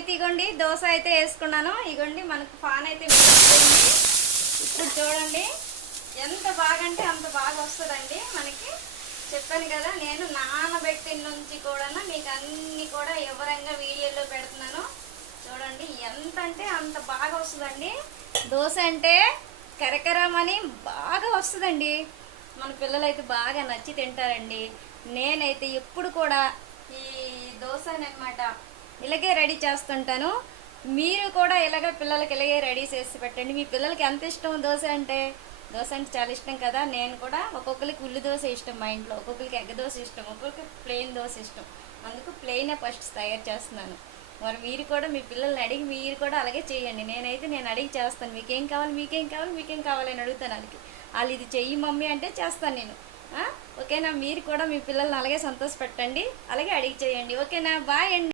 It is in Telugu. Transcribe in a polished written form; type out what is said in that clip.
నేనైతే ఇగోండి దోశ అయితే వేసుకున్నాను. ఇగోండి మనకు పాన్ అయితే వేసుకుంది. ఇప్పుడు చూడండి ఎంత బాగా అంటే అంత బాగా వస్తుందండి మనకి. చెప్పాను కదా, నేను నానబెట్టిన నుంచి కూడా మీకు అన్నీ కూడా వివరంగా వీడియోలో పెడుతున్నాను. చూడండి ఎంత అంటే అంత బాగా వస్తుందండి. దోశ అంటే కరకరమని బాగా వస్తుందండి. మన పిల్లలైతే బాగా నచ్చి తింటారండి. నేనైతే ఎప్పుడు కూడా ఈ దోశని అనమాట ఇలాగే రెడీ చేస్తుంటాను. మీరు కూడా ఇలాగ పిల్లలకి ఇలాగే రెడీ చేసి పెట్టండి. మీ పిల్లలకి ఎంత ఇష్టం దోశ అంటే చాలా ఇష్టం కదా. నేను కూడా ఒక్కొక్కరికి ఉల్లి దోశ ఇష్టం, మా ఇంట్లో ఒక్కొక్కరికి ఎగ్గ దోశ ఇష్టం, ఒక్కొక్కరికి ప్లెయిన్ దోశ ఇష్టం. అందుకు ప్లెయినే ఫస్ట్ తయారు చేస్తున్నాను. మరి మీరు కూడా మీ పిల్లల్ని అడిగి మీరు కూడా అలాగే చేయండి. నేను అడిగి చేస్తాను. మీకేం కావాలని అడుగుతాను. వాళ్ళు ఇది చెయ్యి మమ్మీ అంటే చేస్తాను నేను. ఓకేనా? మీరు కూడా మీ పిల్లల్ని అలాగే సంతోష పెట్టండి, అలాగే అడిగి చేయండి. ఓకేనా? బాయ్ అండి.